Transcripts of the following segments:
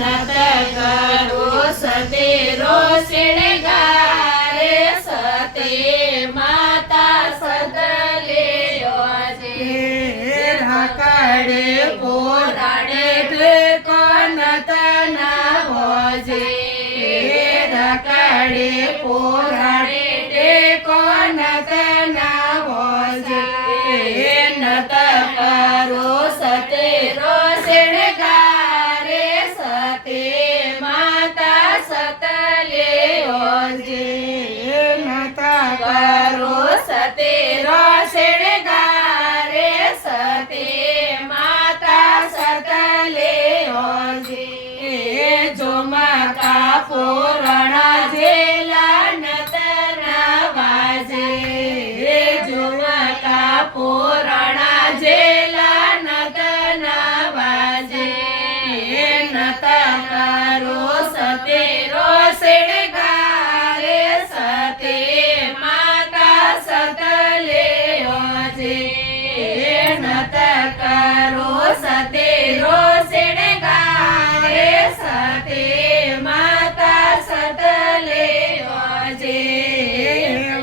नत करो सतेरो शृंगारे सते माता सतले राकड़े पोराड़े नत न भोजे राकड़े पोराड़े नत न भोजे नत करो सतेरो शृंगारे सते माता सतले ओजे नत करो सतेरो शृंगारे सते माता सतले ओजे जो माता पूरण झेला नत न वाजे जो माता पूरण झेला नत न वाजे नत करो सतेरो शृंगारे सते माता सतले ओजे नत करो सतेरो शृंगारे सते माता सतले ओजे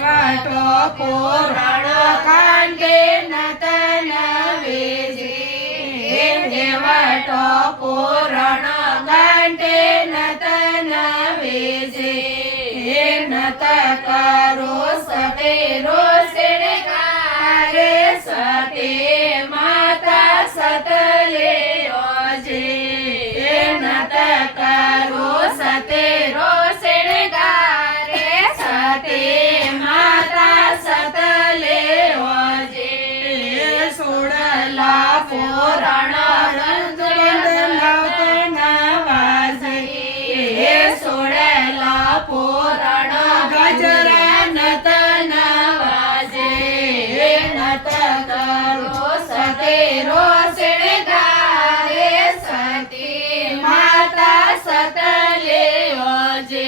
वाटो पुराण कांडे नत न वेजे वाटो पुराण कांडे नत न वेजे नत करो सतेरो शृंगारे सते माता सतले ओजे नत करो सतेरो शृंगारे सते माता सतले ओजे सोडला पुराण सोडला पुराण गजरा नत न वाजे नत करो सतेरो शृंगारे सते माता सतले ओजे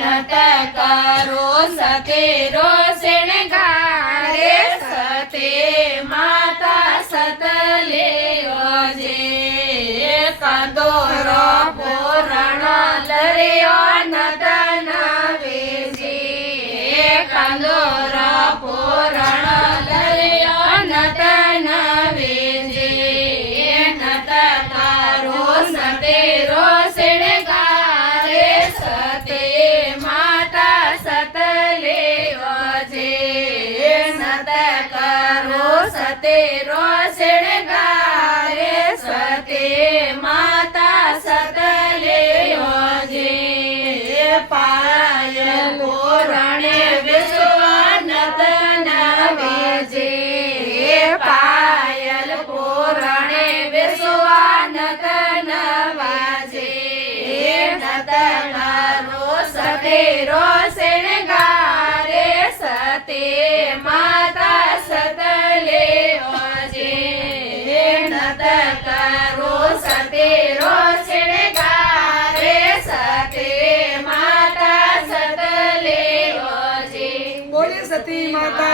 नत करो सतेरो शृंगारे सते माता सतले ओजे कंदोरो पुराण लरियो नत न वेजे कंदोरो पुराण लरियो नत न वेजे नत करो सतेरो शृंगारे सते माता सतले ओजे नत करो सतेरो शृंगारे सते माता सतले ओजे पायल पुराणे विश्व नत न वेजे पायल पुराणे विश्व नत न वाजे नत करो सतेरो शृंगारे सते माता सतले ओजे नत करो सतेरो शृंगारे सते माता सतले ओजे। बोले सती माता